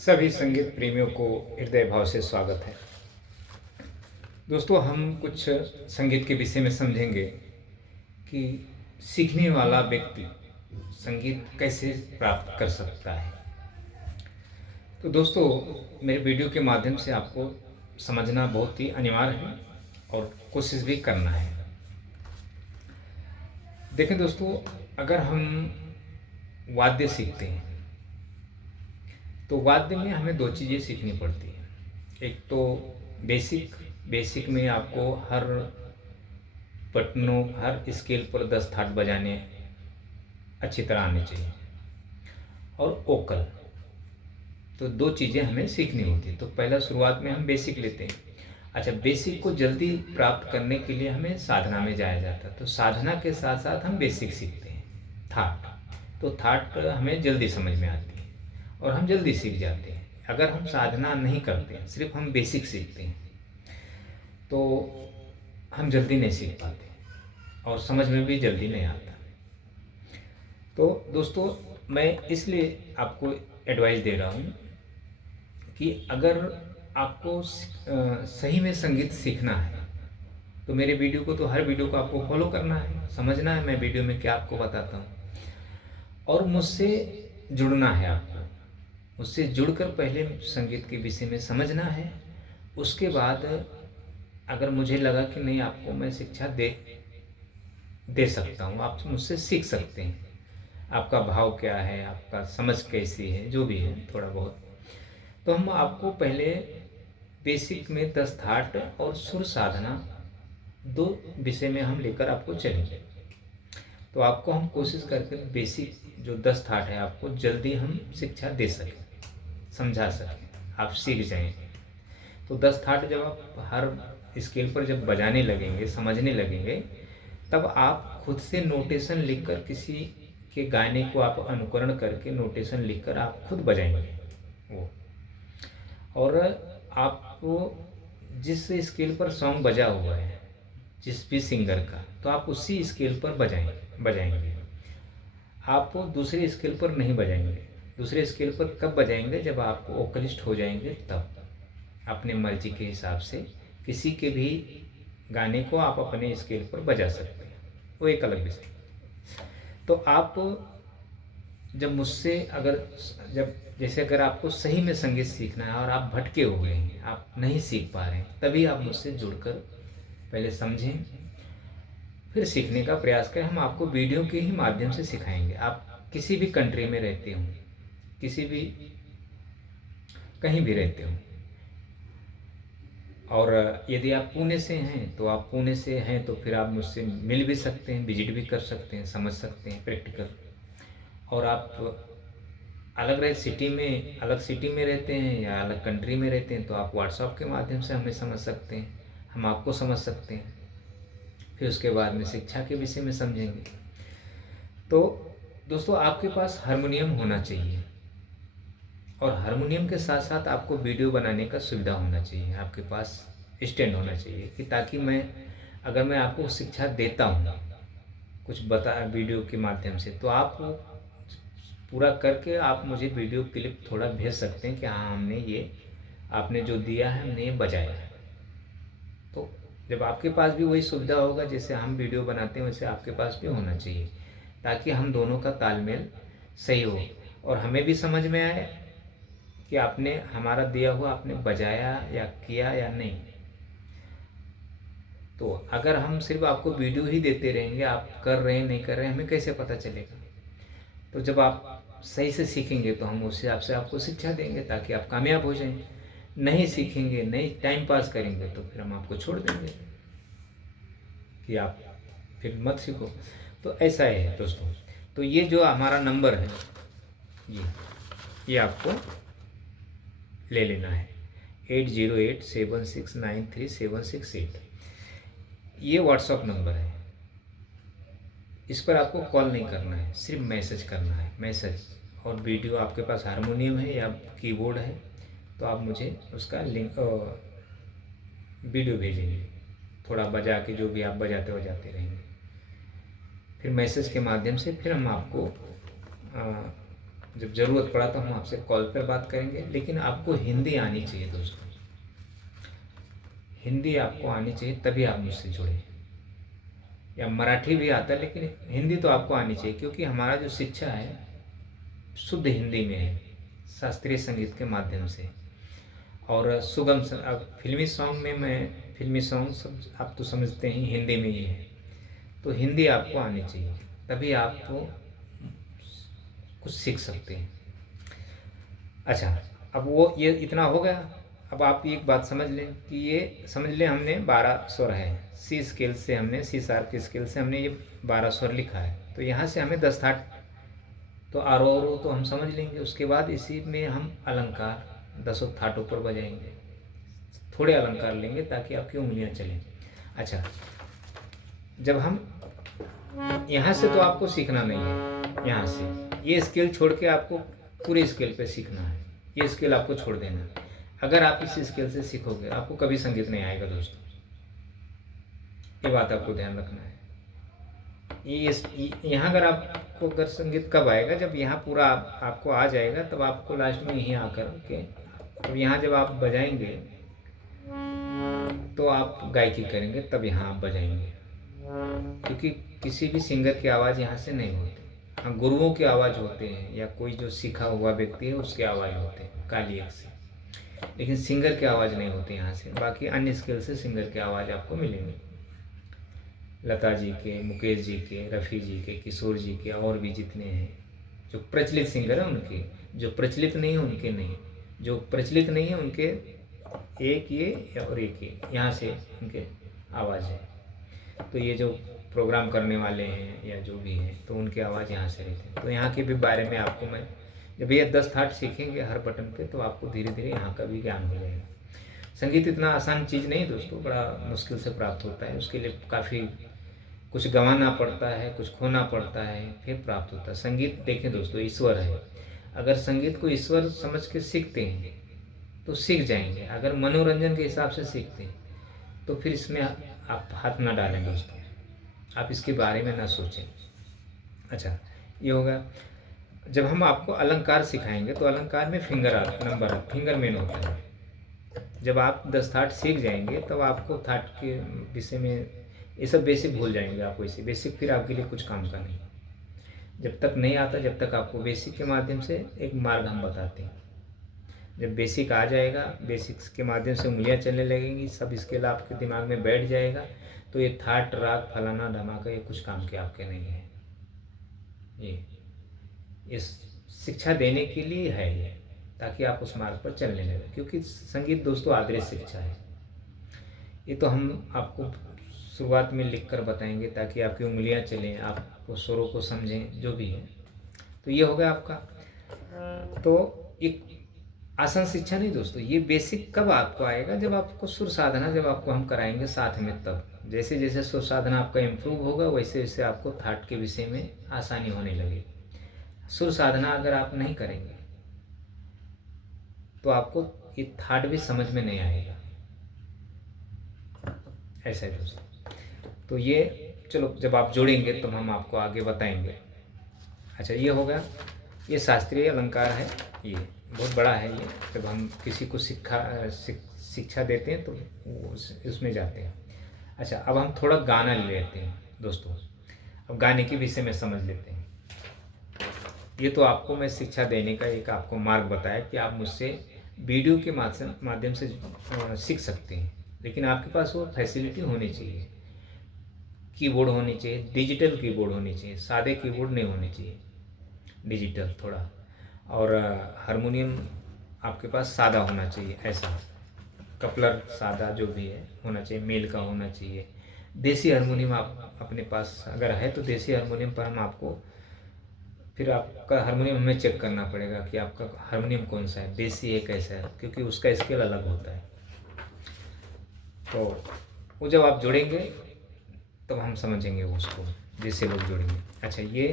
सभी संगीत प्रेमियों को हृदय भाव से स्वागत है। दोस्तों, हम कुछ संगीत के विषय में समझेंगे कि सीखने वाला व्यक्ति संगीत कैसे प्राप्त कर सकता है। तो दोस्तों, मेरे वीडियो के माध्यम से आपको समझना बहुत ही अनिवार्य है और कोशिश भी करना है। देखें दोस्तों, अगर हम वाद्य सीखते हैं तो वाद्य में हमें दो चीज़ें सीखनी पड़ती हैं। एक तो बेसिक में आपको हर बटनों, हर स्केल पर 10 थाट बजाने अच्छी तरह आने चाहिए, और ओकल, तो दो चीज़ें हमें सीखनी होती है। तो पहला शुरुआत में हम बेसिक लेते हैं। अच्छा, बेसिक को जल्दी प्राप्त करने के लिए हमें साधना में जाया जाता है, तो साधना के साथ साथ हम बेसिक सीखते हैं, थाट। तो थाट हमें जल्दी समझ में आती है और हम जल्दी सीख जाते हैं। अगर हम साधना नहीं करते हैं, सिर्फ हम बेसिक सीखते हैं, तो हम जल्दी नहीं सीख पाते और समझ में भी जल्दी नहीं आता। तो दोस्तों, मैं इसलिए आपको एडवाइस दे रहा हूँ कि अगर आपको सही में संगीत सीखना है तो मेरे वीडियो को, तो हर वीडियो को आपको फॉलो करना है, समझना है मैं वीडियो में क्या आपको बताता हूँ, और मुझसे जुड़ना है। आपको मुझसे जुड़कर पहले संगीत के विषय में समझना है। उसके बाद अगर मुझे लगा कि नहीं, आपको मैं शिक्षा दे सकता हूँ, आप मुझसे सीख सकते हैं, आपका भाव क्या है, आपका समझ कैसी है, जो भी है थोड़ा बहुत, तो हम आपको पहले बेसिक में 10 थाट और सुर साधना, दो विषय में हम लेकर आपको चलेंगे। तो आपको हम कोशिश करके बेसिक जो 10 थाट है आपको जल्दी हम शिक्षा दे सकें, समझा सकें, आप सीख जाएं। तो 10 थाट जब आप हर स्केल पर जब बजाने लगेंगे, समझने लगेंगे, तब आप खुद से नोटेशन लिखकर, किसी के गाने को आप अनुकरण करके नोटेशन लिखकर आप खुद बजाएंगे वो। और आपको जिस स्केल पर सॉन्ग बजा हुआ है, जिस भी सिंगर का, तो आप उसी स्केल पर बजाएंगे। आप दूसरे स्केल पर नहीं बजाएंगे। दूसरे स्केल पर कब बजाएंगे? जब आप वोकलिस्ट हो जाएंगे, तब अपने मर्जी के हिसाब से किसी के भी गाने को आप अपने स्केल पर बजा सकते हैं, वो एक अलग विषय। तो आप जब मुझसे जैसे अगर आपको सही में संगीत सीखना है और आप भटके हुए हैं, आप नहीं सीख पा रहे हैं, तभी आप मुझसे जुड़कर पहले समझें, फिर सीखने का प्रयास करें। हम आपको वीडियो के ही माध्यम से सिखाएंगे। आप किसी भी कंट्री में रहते हो, किसी भी कहीं भी रहते हो, और यदि आप पुणे से हैं तो आप पुणे से हैं तो फिर आप मुझसे मिल भी सकते हैं, विजिट भी कर सकते हैं, समझ सकते हैं प्रैक्टिकल। और आप अलग सिटी में रहते हैं या अलग कंट्री में रहते हैं, तो आप व्हाट्सएप के माध्यम से हमें समझ सकते हैं, हम आपको समझ सकते हैं। फिर उसके बाद में शिक्षा के विषय में समझेंगे। तो दोस्तों, आपके पास हारमोनियम होना चाहिए, और हारमोनियम के साथ साथ आपको वीडियो बनाने का सुविधा होना चाहिए। आपके पास स्टैंड होना चाहिए, कि ताकि अगर मैं आपको शिक्षा देता हूँ कुछ वीडियो के माध्यम से, तो आप पूरा करके आप मुझे वीडियो क्लिप थोड़ा भेज सकते हैं कि हाँ, हमने ये, आपने जो दिया है हमने ये बजाया है। तो जब आपके पास भी वही सुविधा होगा, जैसे हम वीडियो बनाते हैं वैसे आपके पास भी होना चाहिए, ताकि हम दोनों का तालमेल सही हो और हमें भी समझ में आए कि आपने हमारा दिया हुआ आपने बजाया या किया या नहीं। तो अगर हम सिर्फ आपको वीडियो ही देते रहेंगे, आप कर रहे हैं नहीं कर रहे हैं, हमें कैसे पता चलेगा? तो जब आप सही से सीखेंगे तो हम उस हिसाब से आपको शिक्षा देंगे ताकि आप कामयाब हो जाएं। नहीं सीखेंगे, नहीं टाइम पास करेंगे तो फिर हम आपको छोड़ देंगे कि आप फिर मत सीखो। तो ऐसा है दोस्तों। तो ये जो हमारा नंबर है, ये आपको ले लेना है 8087693768। ये व्हाट्सअप नंबर है। इस पर आपको कॉल नहीं करना है, सिर्फ मैसेज करना है, मैसेज। और वीडियो आपके पास हारमोनियम है या कीबोर्ड है तो आप मुझे उसका लिंक वीडियो भेजेंगे, थोड़ा बजा के, जो भी आप बजाते रहेंगे। फिर मैसेज के माध्यम से फिर हम आपको जब ज़रूरत पड़ा तो हम आपसे कॉल पर बात करेंगे। लेकिन आपको हिंदी आनी चाहिए दोस्तों, हिंदी आपको आनी चाहिए, तभी आप मुझसे जुड़े। या मराठी भी आता है लेकिन हिंदी तो आपको आनी चाहिए, क्योंकि हमारा जो शिक्षा है शुद्ध हिंदी में है, शास्त्रीय संगीत के माध्यम से। और अब फिल्मी सॉन्ग में फिल्मी सॉन्ग सब आप तो समझते हैं हिंदी में ही है। तो हिंदी आपको आनी चाहिए, तभी आपको कुछ सीख सकते हैं। अच्छा, अब वो ये इतना हो गया। अब आप एक बात समझ लें कि ये समझ लें हमने 12 स्वर है, सी स्केल से हमने, सी शार्प की स्केल से हमने ये 12 स्वर लिखा है। तो यहाँ से हमें 10 थाट तो आरोह तो हम समझ लेंगे। उसके बाद इसी में हम अलंकार 10 थाटों पर बजाएंगे, थोड़े अलंकार लेंगे ताकि आपकी उंगलियाँ चलें। अच्छा, जब हम यहाँ से तो आपको सीखना नहीं है, यहाँ से ये स्केल छोड़ के आपको पूरे स्केल पे सीखना है। ये स्केल आपको छोड़ देना है। अगर आप इस स्केल से सीखोगे आपको कभी संगीत नहीं आएगा दोस्तों, ये बात आपको ध्यान रखना है। यहाँ अगर संगीत कब आएगा, जब यहाँ पूरा आपको आ जाएगा, तब आपको लास्ट में यहीं आकर के, तब यहाँ जब आप बजाएंगे तो आप गायकी करेंगे, तब यहाँ आप बजाएंगे। क्योंकि किसी भी सिंगर की आवाज़ यहाँ से नहीं होती। हाँ, गुरुओं की आवाज़ होते हैं या कोई जो सीखा हुआ व्यक्ति है उसकी आवाज़ होते हैं काली एक से, लेकिन सिंगर की आवाज़ नहीं होती यहाँ से। बाकी अन्य स्केल से सिंगर की आवाज़ आपको मिलेंगी, लता जी के, मुकेश जी के, रफ़ी जी के, किशोर जी के, और भी जितने हैं जो प्रचलित सिंगर हैं उनके। जो प्रचलित नहीं है उनके नहीं, जो प्रचलित नहीं है उनके एक ये और एक ये, यहाँ से उनके आवाज़ है। तो ये जो प्रोग्राम करने वाले हैं या जो भी हैं तो उनकी आवाज़ यहाँ से रहती है। तो यहाँ के भी बारे में आपको मैं, जब ये 10 थाट सीखेंगे हर बटन पे, तो आपको धीरे धीरे यहाँ का भी ज्ञान हो जाएगा। संगीत इतना आसान चीज़ नहीं दोस्तों, बड़ा मुश्किल से प्राप्त होता है। उसके लिए काफ़ी कुछ गंवाना पड़ता है, कुछ खोना पड़ता है, फिर प्राप्त होता है। संगीत देखें दोस्तों, ईश्वर है। अगर संगीत को ईश्वर समझ के सीखते हैं तो सीख जाएंगे। अगर मनोरंजन के हिसाब से सीखते हैं तो फिर इसमें आप हाथ ना डालें दोस्तों, आप इसके बारे में ना सोचें। अच्छा, ये होगा। जब हम आपको अलंकार सिखाएंगे तो अलंकार में फिंगर मेन होता है। जब आप 10 थाट सीख जाएंगे तब आपको थाट के विषय में ये सब बेसिक भूल जाएंगे। आपको इसे बेसिक फिर आपके लिए कुछ काम का नहीं। जब तक नहीं आता, जब तक आपको बेसिक के माध्यम से एक मार्ग हम बताते हैं। जब बेसिक आ जाएगा, बेसिक्स के माध्यम से उंगलियां चलने लगेंगी, सब स्केल आपके दिमाग में बैठ जाएगा, तो ये थाट, राग, फलाना धमाका, ये कुछ काम के आपके नहीं है। ये इस शिक्षा देने के लिए है ये, ताकि आप उस मार्ग पर चलने लगे। क्योंकि संगीत दोस्तों आदर्श शिक्षा है। ये तो हम आपको शुरुआत में लिख कर बताएंगे ताकि आपकी उंगलियां चलें, आपको स्वरों को समझें, जो भी है। तो ये हो गया आपका। तो एक आसान शिक्षा नहीं दोस्तों, ये बेसिक कब आपको आएगा, जब आपको सुर साधना जब आपको हम कराएंगे साथ में। तब जैसे जैसे सुर साधना आपका इम्प्रूव होगा वैसे वैसे आपको थाट के विषय में आसानी होने लगेगी। सुर साधना अगर आप नहीं करेंगे तो आपको ये थाट भी समझ में नहीं आएगा। ऐसा है दोस्तों। तो ये चलो, जब आप जुड़ेंगे तो हम आपको आगे बताएंगे। अच्छा, ये हो गया। ये शास्त्रीय अलंकार है, ये बहुत बड़ा है। ये जब हम किसी को शिक्षा देते हैं तो उसमें जाते हैं। अच्छा, अब हम थोड़ा गाना ले लेते हैं दोस्तों। अब गाने के विषय में समझ लेते हैं। ये तो आपको मैं शिक्षा देने का एक आपको मार्ग बताया कि आप मुझसे वीडियो के माध्यम से सीख सकते हैं। लेकिन आपके पास वो फैसिलिटी होनी चाहिए। कीबोर्ड होनी चाहिए, डिजिटल कीबोर्ड होनी चाहिए, सादे कीबोर्ड नहीं होने चाहिए, डिजिटल थोड़ा। और हारमोनियम आपके पास सादा होना चाहिए, ऐसा कपलर सादा जो भी है होना चाहिए, मेल का होना चाहिए। देसी हारमोनियम आप अपने पास अगर है तो देसी हारमोनियम पर हम आपको, फिर आपका हारमोनियम हमें चेक करना पड़ेगा कि आपका हारमोनियम कौन सा है, देसी है कैसा है, क्योंकि उसका स्केल अलग होता है। तो वो जब आप जोड़ेंगे तब हम समझेंगे उसको, जिससे लोग जोड़ेंगे। अच्छा, ये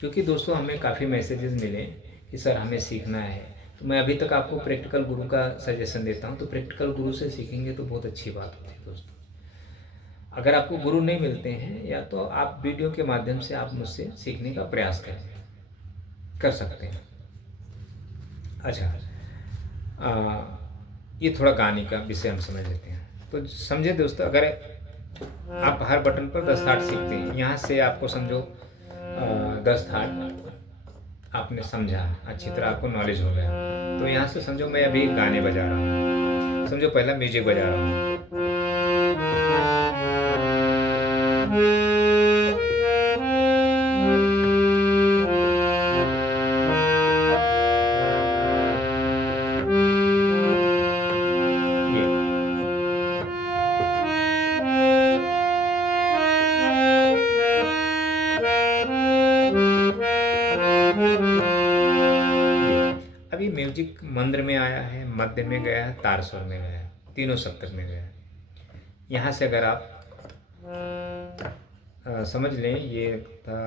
क्योंकि दोस्तों हमें काफ़ी मैसेजेस मिले कि सर हमें सीखना है, तो मैं अभी तक आपको प्रैक्टिकल गुरु का सजेशन देता हूँ। तो प्रैक्टिकल गुरु से सीखेंगे तो बहुत अच्छी बात होती है दोस्तों। अगर आपको गुरु नहीं मिलते हैं, या तो आप वीडियो के माध्यम से आप मुझसे सीखने का प्रयास करें, कर सकते हैं। अच्छा, ये थोड़ा गाने का विषय हम समझ लेते हैं। तो समझे दोस्तों, अगर आप हर बटन पर 10 थाट सीखते हैं, यहाँ से आपको समझो 10 थाट आपने समझा, अच्छी तरह आपको नॉलेज हो गया। तो यहाँ से समझो मैं अभी गाने बजा रहा हूँ, समझो पहला म्यूजिक बजा रहा हूँ। ये अभी म्यूजिक मंद्र में आया है, मध्य में गया है, तार स्वर में गया है, तीनों सप्तक में गया है। यहाँ से अगर आप समझ लें, ये था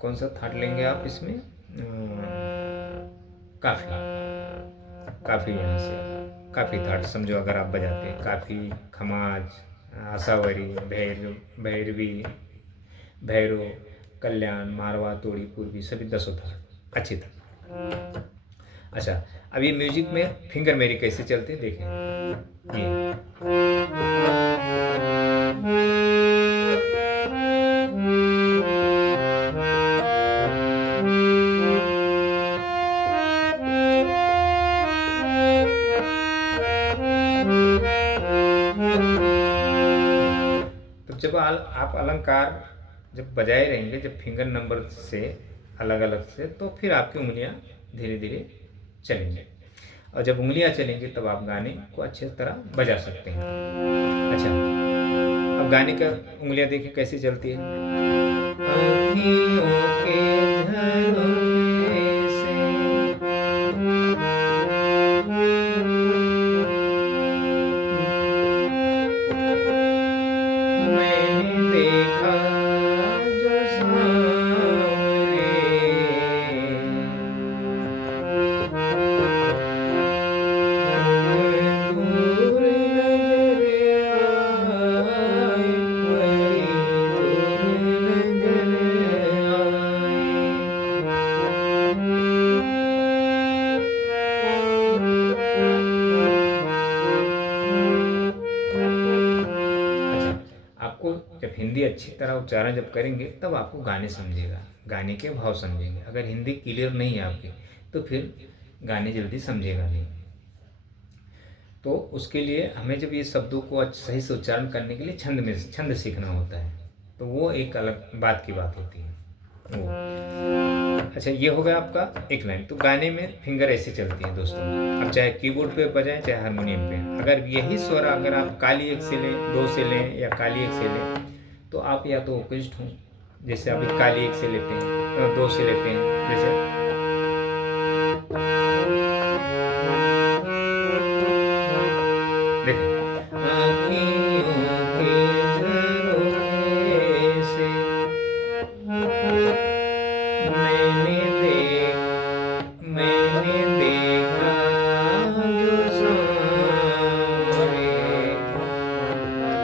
कौन सा थाट लेंगे आप इसमें, काफ़ी, काफ़ी यहाँ से काफ़ी थाट समझो अगर आप बजाते हैं, काफ़ी, खमाज, आसावरी, भैरवी, भैरव, कल्याण, मारवा, तोड़ी, पूर्वी, सभी 10 थाट अच्छी तरह। अच्छा, अब ये म्यूजिक में फिंगर मेरी कैसे चलते हैं देखें। तो जब आप अलंकार जब बजाए रहेंगे, जब फिंगर नंबर से अलग अलग से, तो फिर आपकी उंगलियां धीरे धीरे चलेंगे, और जब उंगलियां चलेंगी तब आप गाने को अच्छी तरह बजा सकते हैं। अच्छा, अब गाने का उंगलियां देखिए कैसे चलती है। अखियों के झरोखे से मैंने देखा जो सांवरे, दूर नजर आए, बड़ी दूर नजर आए। अच्छा, आपको जब हिंदी अच्छी तरह उच्चारण जब करेंगे तब आपको गाने समझेगा, गाने के भाव समझेंगे। अगर हिंदी क्लियर नहीं है आपकी तो फिर गाने जल्दी समझेगा नहीं। तो उसके लिए हमें जब ये शब्दों को सही से उच्चारण करने के लिए छंद सीखना होता है, तो वो एक अलग बात की बात होती है वो। अच्छा, ये हो गया आपका एक लाइन। तो गाने में फिंगर ऐसे चलती हैं दोस्तों, अब चाहे कीबोर्ड पे बजाएं चाहे हारमोनियम पे। अगर यही स्वर अगर आप काली एक से लें, दो से लें, या काली एक से लें, तो आप या तो ओक्लिस्ट हों, जैसे अभी काली एक से लेते हैं, दो से लेते हैं, जैसे देखो, आँखियों के झरोखे से मैंने देखा जो सांवरे, तुम दूर नजर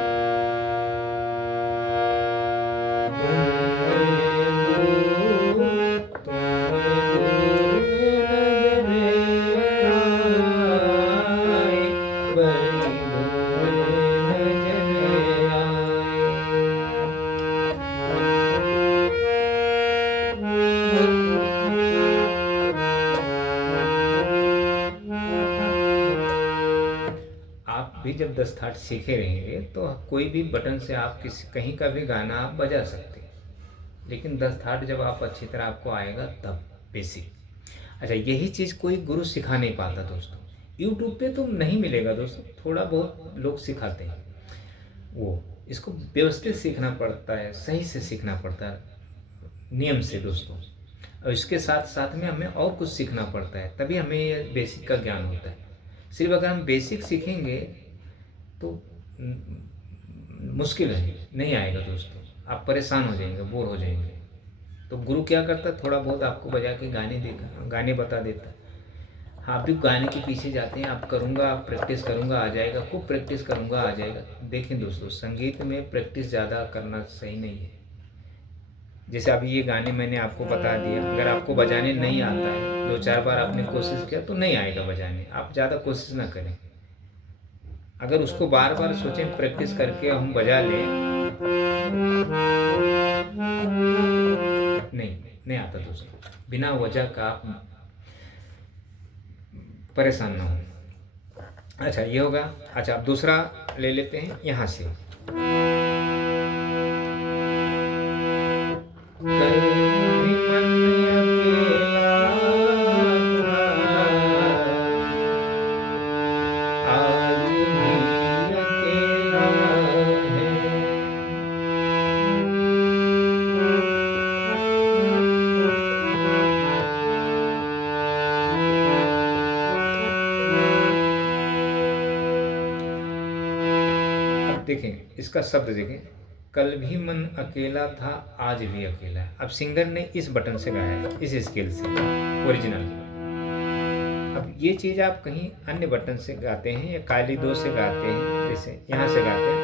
आए, बड़ी दूर नजर आए। आप भी जब 10 थाट सीखे रहेंगे तो कोई भी बटन से आप किसी कहीं का भी गाना आप बजा सकते हैं, लेकिन 10 थाट जब आप अच्छी तरह आपको आएगा तब बेसिक। अच्छा, यही चीज़ कोई गुरु सिखा नहीं पाता दोस्तों। यूट्यूब पे तो नहीं मिलेगा दोस्तों, थोड़ा बहुत लोग सिखाते हैं, वो इसको व्यवस्थित सीखना पड़ता है, सही से सीखना पड़ता है, नियम से दोस्तों। और इसके साथ साथ में हमें और कुछ सीखना पड़ता है, तभी हमें ये बेसिक का ज्ञान होता है। सिर्फ अगर हम बेसिक सीखेंगे तो मुश्किल है, नहीं आएगा दोस्तों, आप परेशान हो जाएंगे, बोर हो जाएंगे। तो गुरु क्या करता है, थोड़ा बहुत आपको बजा के गाने बता देता है। हाँ, आप भी गाने के पीछे जाते हैं, आप करूँगा, आप प्रैक्टिस करूँगा आ जाएगा, खूब प्रैक्टिस करूँगा आ जाएगा। देखें दोस्तों, संगीत में प्रैक्टिस ज़्यादा करना सही नहीं है। जैसे अभी ये गाने मैंने आपको बता दिया, अगर आपको बजाने नहीं आता है, 2-4 बार आपने कोशिश किया तो नहीं आएगा बजाने, आप ज़्यादा कोशिश ना करें। अगर उसको बार बार सोचें, प्रैक्टिस करके हम बजा लें, नहीं आता दोस्तों। बिना वजह का आप परेशान ना हो। अच्छा, ये होगा। अच्छा, अब दूसरा ले लेते हैं यहाँ से। कल भी मन अकेला था, आज भी अकेला है। अब देखें इसका शब्द, देखें, कल भी मन अकेला था आज भी अकेला है। अब सिंगर ने इस बटन से गाया है, इस स्केल से ओरिजिनल। अब ये चीज़ आप कहीं अन्य बटन से गाते हैं या काली दो से गाते हैं, जैसे यहाँ से गाते हैं,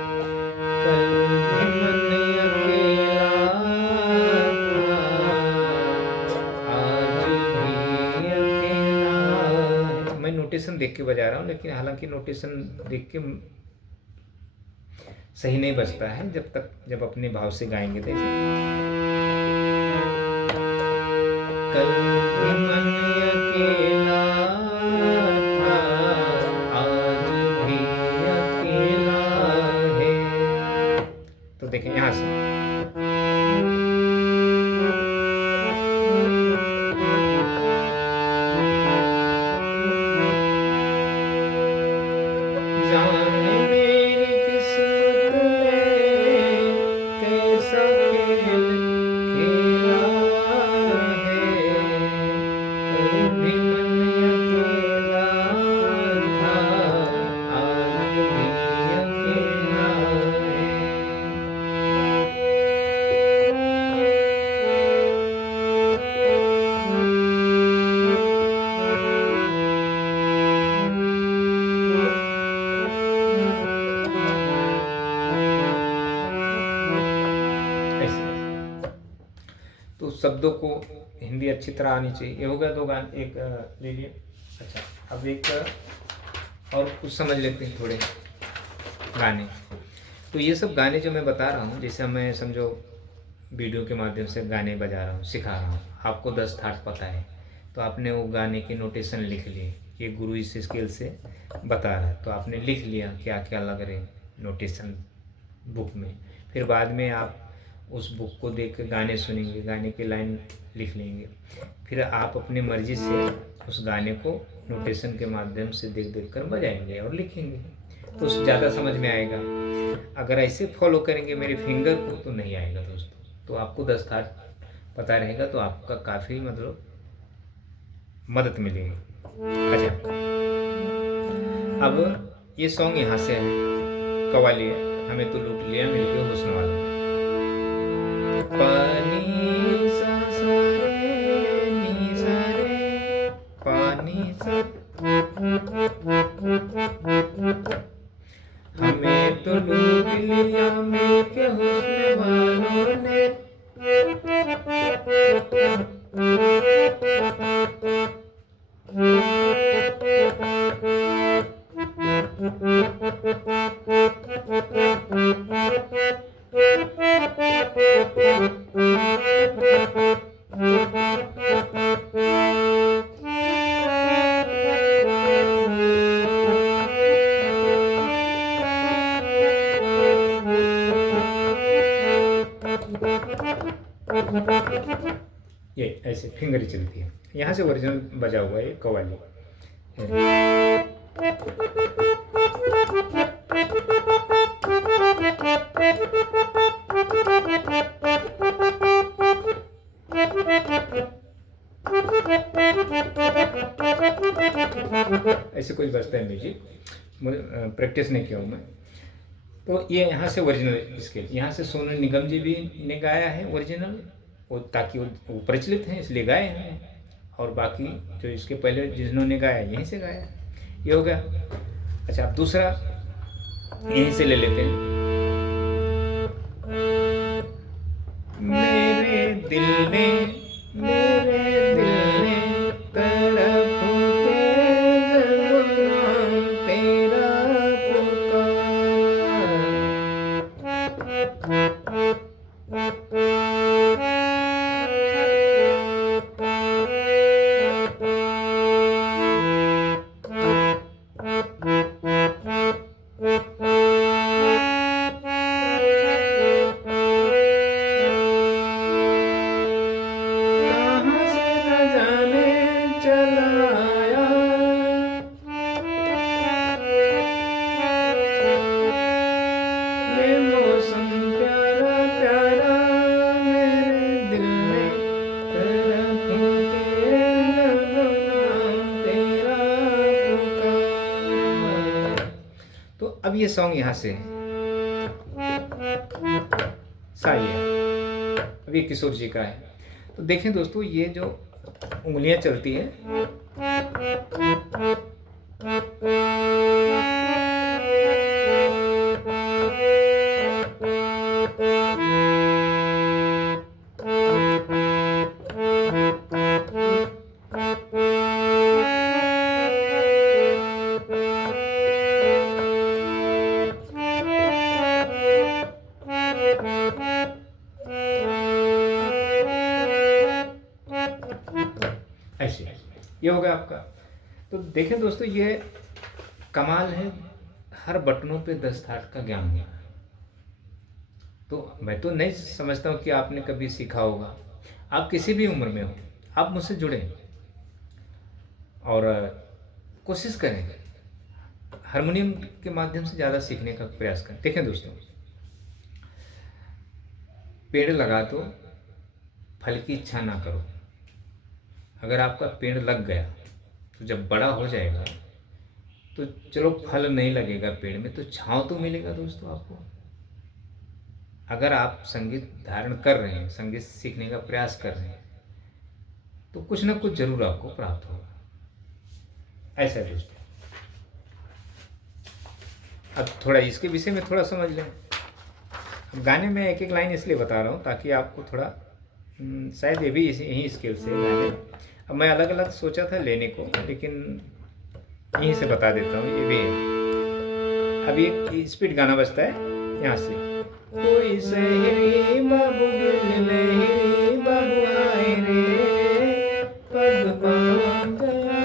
कल भी मन अकेला था, आज भी अकेला है। मैं नोटेशन देख के बजा रहा हूँ, लेकिन हालांकि नोटेशन देख के सही नहीं बजता है जब अपने भाव से गाएंगे। तो कल भी मन अकेला था, आज भी अकेला है। तो देखें यहाँ से जाने मेरी किस्मत ने कैसा खेल खेला है, कल भी मन अकेला था, आज भी अकेला है। ऐसे तो शब्दों को हिंदी अच्छी तरह आनी चाहिए। ये हो गया दो गाने, एक ले लिए। अच्छा, अब एक और कुछ समझ लेते हैं थोड़े गाने। तो ये सब गाने जो मैं बता रहा हूँ, जैसे मैं समझो वीडियो के माध्यम से गाने बजा रहा हूँ, सिखा रहा हूँ, आपको 10 थाट पता है, तो आपने वो गाने के नोटेशन लिख लिए, ये गुरु इस स्केल से बता रहा है, तो आपने लिख लिया क्या क्या लग रहे नोटेशन बुक में। फिर बाद में आप उस बुक को देख कर गाने सुनेंगे, गाने की लाइन लिख लेंगे, फिर आप अपनी मर्जी से उस गाने को नोटेशन के माध्यम से देख देख कर बजाएंगे और लिखेंगे, तो ज़्यादा समझ में आएगा। अगर ऐसे फॉलो करेंगे मेरे फिंगर को तो नहीं आएगा दोस्तों। तो आपको 10 थाट पता रहेगा तो आपका काफ़ी मतलब मदद मिलेगी। अच्छा, अब ये सॉन्ग यहाँ से है, कव्वाली है, हमें तो लूट लिया मिलके हुस्न वाला। पानी सा सा रे नी सा रे, पानी सा, हमें तो लूट लिया मिलके हुस्न वालों ने। ये ऐसे फिंगर चलती है। यहाँ से ओरिजिनल बजा हुआ है ये कव्वाली। ऐसे कुछ बजता है म्यूजिक, मुझे प्रैक्टिस नहीं किया हूँ मैं। तो ये यहाँ से ओरिजिनल स्केल, यहाँ से सोनू निगम जी भी ने गाया है ओरिजिनल, वो ताकि वो प्रचलित हैं इसलिए गाए हैं, और बाकी जो इसके पहले जिन्होंने गाया यहीं से गाया, ये हो गया। अच्छा, अब दूसरा यहीं से ले लेते हैं। मेरे दिल ने तड़प के जब तेरा अब ये सॉन्ग यहाँ से सही है, अब ये किशोर जी का है। तो देखें दोस्तों, ये जो उंगलियां चलती है, ऐसे ये हो गया आपका। तो देखें दोस्तों, ये कमाल है, हर बटनों पे 10 थाट का ज्ञान हुआ। तो मैं तो नहीं समझता हूँ कि आपने कभी सीखा होगा। आप किसी भी उम्र में हो, आप मुझसे जुड़ें और कोशिश करें, हारमोनियम के माध्यम से ज़्यादा सीखने का प्रयास करें। देखें दोस्तों, पेड़ लगा दो, फल की इच्छा ना करो। अगर आपका पेड़ लग गया तो जब बड़ा हो जाएगा तो चलो फल नहीं लगेगा पेड़ में, तो छांव तो मिलेगा दोस्तों आपको। अगर आप संगीत धारण कर रहे हैं, संगीत सीखने का प्रयास कर रहे हैं, तो कुछ ना कुछ जरूर आपको प्राप्त होगा। ऐसा है दोस्तों। अब थोड़ा इसके विषय में थोड़ा समझ लें। अब गाने में एक एक लाइन इसलिए बता रहा हूँ ताकि आपको थोड़ा शायद ये भी यही स्केल से गाने। अब मैं अलग अलग सोचा था लेने को, लेकिन यहीं से बता देता हूँ, ये भी है। अब ये स्पीड गाना बजता है यहाँ से। कोई सहरी बाबू दिल लहरी बाबू आए रे, पग बांध गया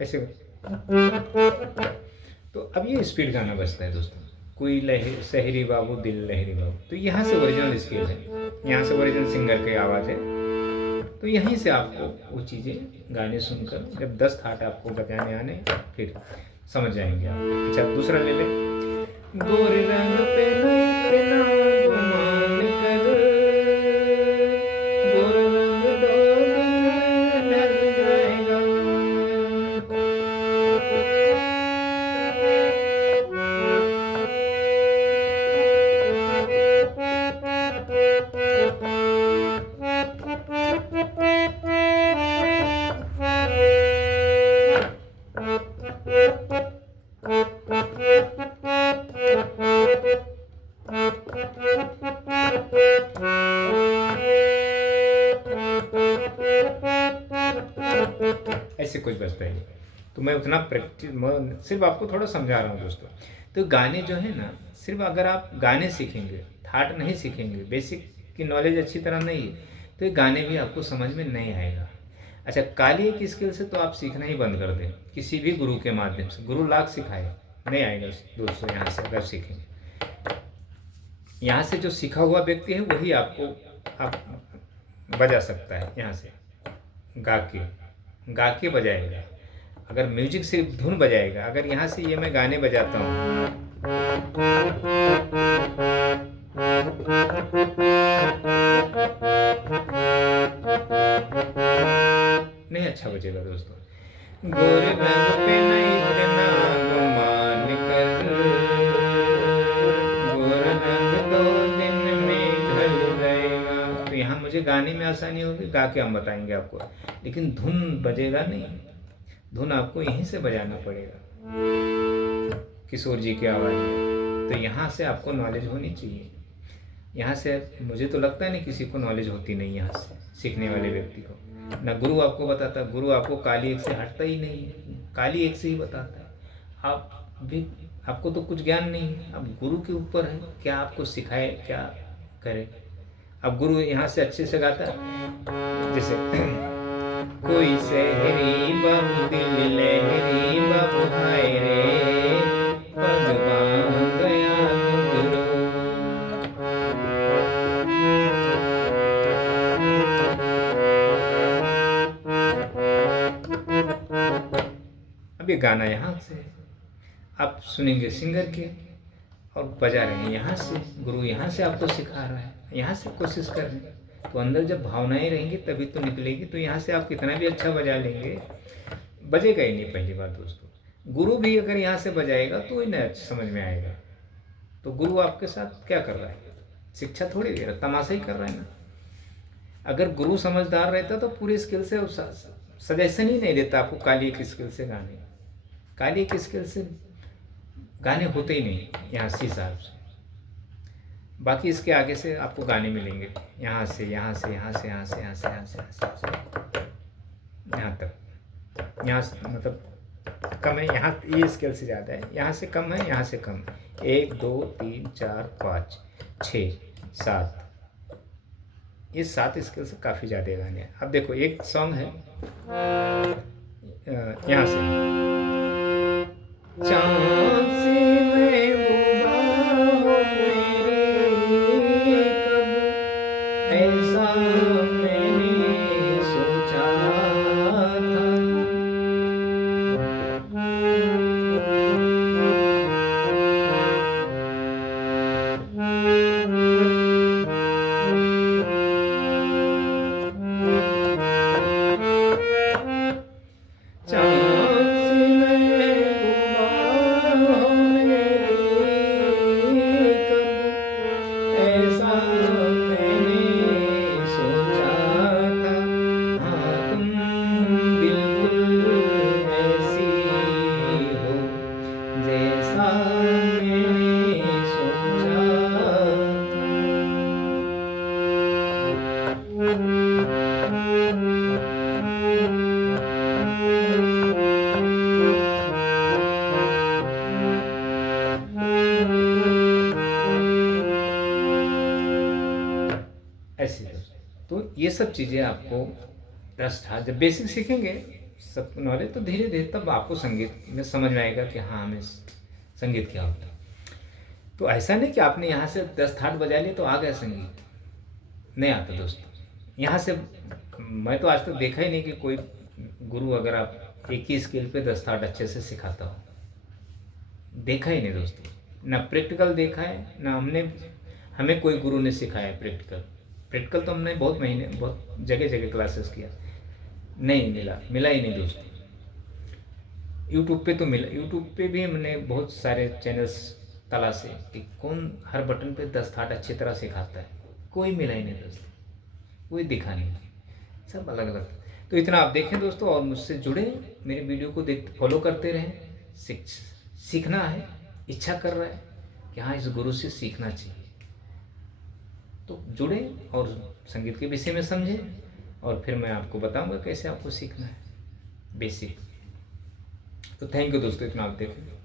ऐसे। तो अब ये स्पीड गाना बजता है दोस्तों, कोई शहरी बाबू दिल लहरी बाबू। तो यहाँ से ओरिजिनल स्केल है, यहाँ से ओरिजिनल सिंगर की आवाज़ है। तो यहीं से आपको वो चीज़ें गाने सुनकर जब 10 थाट आपको बजाने आने, फिर समझ जाएंगे आप। अच्छा, दूसरा ले लें। गोरे रंग पे इतना गुमान कर, गोरे रंग 2 दिन में ढल जाएगा। ऐसे कुछ बजता है। तो मैं उतना सिर्फ आपको थोड़ा समझा रहा हूँ दोस्तों। तो गाने जो है ना, सिर्फ अगर आप गाने सीखेंगे, थाट नहीं सीखेंगे, बेसिक की नॉलेज अच्छी तरह नहीं है, तो ये गाने भी आपको समझ में नहीं आएगा। अच्छा, काली एक स्किल से तो आप सीखना ही बंद कर दें, किसी भी गुरु के माध्यम से। गुरु लाख सिखाए, नहीं आएगा दोस्तों यहाँ से अगर सीखेंगे। यहाँ से जो सीखा हुआ व्यक्ति है वही आपको आप बजा सकता है। यहाँ से गा के बजाएगा। अगर म्यूजिक सिर्फ धुन बजाएगा, अगर यहाँ से ये मैं गाने बजाता हूँ, नहीं अच्छा बजेगा दोस्तों। गोरे रंग पे नहीं इतना गुमान कर, गोरा रंग 2 दिन में ढल जाएगा। तो यहाँ मुझे गाने में आसानी होगी, गा के हम बताएंगे आपको, लेकिन धुन बजेगा नहीं। धुन आपको यहीं से बजाना पड़ेगा किशोर जी की आवाज़ में। तो यहाँ से आपको नॉलेज होनी चाहिए। यहाँ से मुझे तो लगता है नहीं किसी को नॉलेज होती नहीं यहाँ से, सीखने वाले व्यक्ति को। ना गुरु आपको बताता, गुरु आपको काली एक से हटता ही नहीं है, काली एक से ही बताता है। आप भी, आपको तो कुछ ज्ञान नहीं है, अब गुरु के ऊपर है क्या आपको सिखाए, क्या करे। अब गुरु यहाँ से अच्छे से गाता है, जैसे कोई सहरी बाबू दिल लहरी बाबू हाय रे पग बांध गया गुरु। अब ये गाना यहाँ से आप सुनेंगे सिंगर के और बजा रहे हैं यहाँ से, गुरु यहाँ से आपको सिखा रहा है, यहाँ से कोशिश कर रहे हैं। तो अंदर जब भावनाएं रहेंगी तभी तो निकलेगी। तो यहाँ से आप कितना भी अच्छा बजा लेंगे, बजेगा ही नहीं। पहली बात दोस्तों, गुरु भी अगर यहाँ से बजाएगा तो ही ना समझ में आएगा। तो गुरु आपके साथ क्या कर रहा है, शिक्षा थोड़ी दे रहा, तमाशा ही कर रहा है ना। अगर गुरु समझदार रहता तो पूरी स्किल से सजेशन ही नहीं देता आपको काली एक स्किल से गाने। काली एक स्किल से गाने होते ही नहीं यहाँ से हिसाब से। बाकी इसके आगे से आपको गाने मिलेंगे, यहाँ से यहाँ से यहाँ से यहाँ से यहाँ से यहाँ से यहाँ से यहाँ तक। यहाँ से मतलब कम है, यहाँ ये स्केल से ज़्यादा है, यहाँ से कम है, यहाँ से कम है। 1 2 3 4 5 6 7, ये 7 स्केल से काफ़ी ज़्यादा गाने हैं। अब देखो एक सॉन्ग है यहाँ से, चाँद से महबूबा हो मेरी, कब ऐसा मैंने सोचा था। ऐसे तो ये सब चीज़ें आपको 10 था जब बेसिक सीखेंगे सब नॉलेज, तो धीरे धीरे तब आपको संगीत में समझ में आएगा कि हाँ हमें संगीत क्या होता है। तो ऐसा नहीं कि आपने यहाँ से 10 थाट बजा लिए तो आ गया संगीत, नहीं आता दोस्तों। यहाँ से मैं तो आज तक देखा ही नहीं कि कोई गुरु अगर आप एक ही स्केल पे 10 थाट अच्छे से सिखाता हो, देखा ही नहीं दोस्तों। ना प्रैक्टिकल देखा है, ना हमें कोई गुरु ने सिखाया है प्रैक्टिकल तो हमने बहुत जगह जगह क्लासेस किया, नहीं मिला ही नहीं दोस्तों। यूट्यूब पे तो मिला, यूट्यूब पे भी हमने बहुत सारे चैनल्स तलाशे कि कौन हर बटन पे 10 थाट अच्छी तरह सिखाता है, कोई मिला ही नहीं दोस्तों, कोई दिखा नहीं, सब अलग अलग। तो इतना आप देखें दोस्तों और मुझसे जुड़े, मेरे वीडियो को फॉलो करते रहें। सीखना है, इच्छा कर रहा है कि हाँ इस गुरु से सीखना चाहिए, तो जुड़े और संगीत के विषय में समझें और फिर मैं आपको बताऊंगा कैसे आपको सीखना है बेसिक। तो थैंक यू दोस्तों, इतना आप देखो।